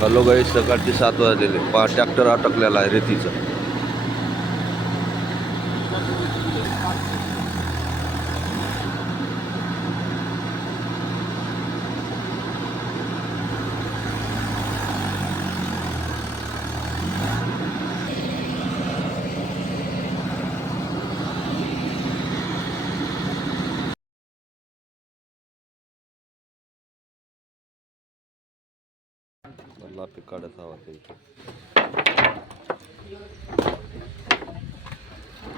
Hello गाईस, सकाळची 7 वाजलेले. Tractor अटकलेला आहे रेतीचा. लापी काढत हवा ते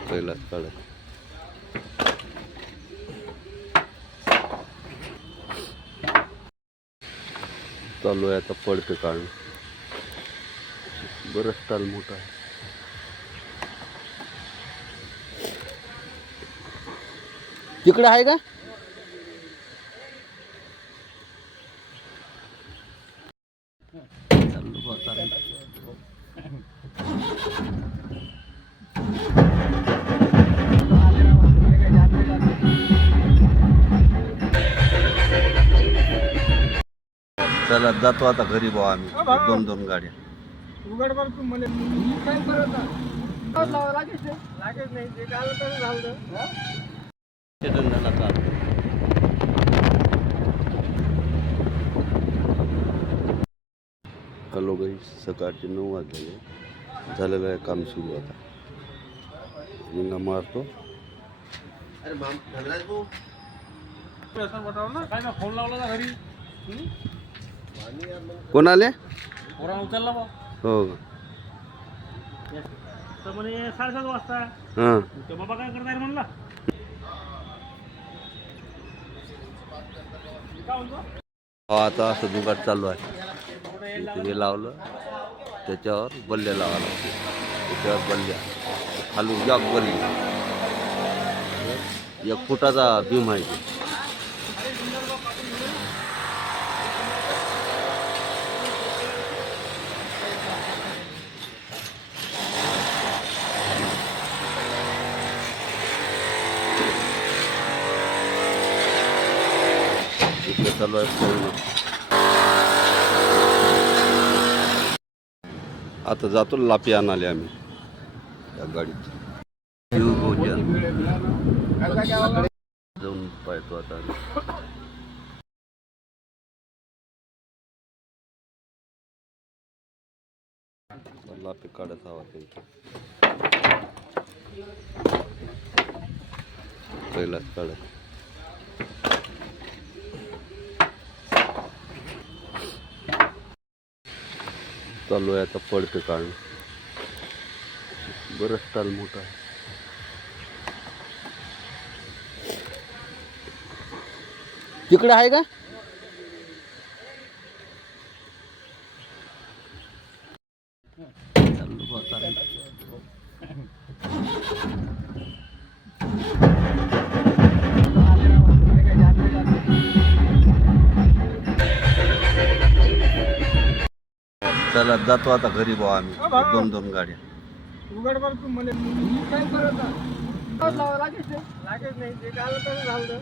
पहिलाच काढत चालू आहे आता पडते काढणं. बरंच ताल मोठा आहे. तिकडे आहे का? चला जातो आता घरी भाऊ. आम्ही दोन गाड्या उघड बर तू मला काय करत लागेच नाही ते काल तर झालं. हॅलो गाईस, सकाळचे 9 वाजलेले. झालेलं आहे काम सुरू. आता रिंगा मारतो. फोन लावला ना घरी. कोण आले? उचलला बा. हो का? तर म्हणे 7:30 वाजता. हां, ते बाबा काय करताय म्हणला. आता असं जुगाड चालू आहे. इथे लावलं, त्याच्यावर बल्ल्या लावा लागते. त्याच्यावर बल्ल्या खालून जॉक बल्ली. 1 फुटाचा बीम आहे ते. इकडे चालू आहे पूर्ण. आता जातो लापी आणाले आम्ही या गाडीत. जाऊन पाहतो आता आम्ही. लापी काढत हवा ते पहिलाच काढत. चालू आहे आता पडते काढणं. बरंच ताल मोठा आहे. तिकडे आहे का? चला जातो आता घरी भाऊ. आम्ही दोन गाड्या. उघड बर तू मला काय करत लागेच नाही ते काल तर झालं.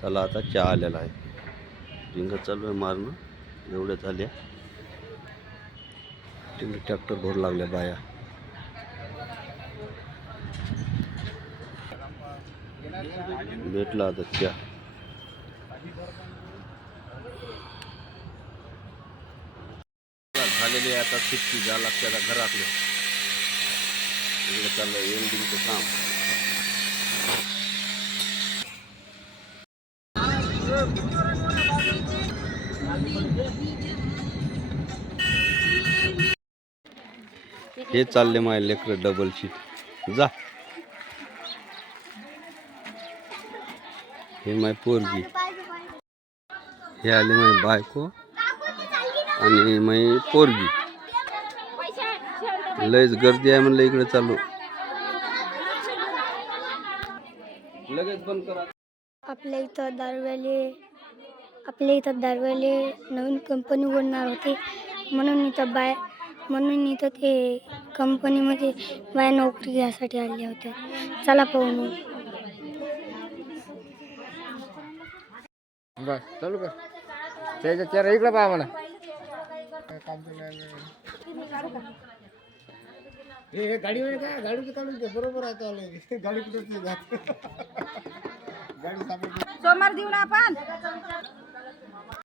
चला आता चहा आलेला आहे. रिंग चालू आहे मारणं. एवढ्या झाल्या. तिकडे ट्रॅक्टर भरू लागल्या बाया. भेटला आता चहा. झालेली आहे आता सुट्टी जा लागते आता घरातलं. इकडे चाललं एंडिंगचं काम. हे चालले माझे लेकरं डबल शीट. जा. हे माय पोरगी. हे आले माय बायको आणि माय पोरगी. लयच गर्दी आहे म्हणलं इकडे चालू. लगेच बंद करा. आपल्या इथं दरवेळी नवीन कंपनी उघडणार होती. म्हणून इथं ते कंपनीमध्ये बाया नोकरी घ्यायसाठी आल्या होत्या. चला पाहू मग. बस चालू कर त्याच्या चेहरा इकडे पहा म्हणा हे गाडीवर काय गाडीचं काढून घे बरोबर आहे चालू गाडी कुठे जात गाडी सोमवार देऊ ना आपण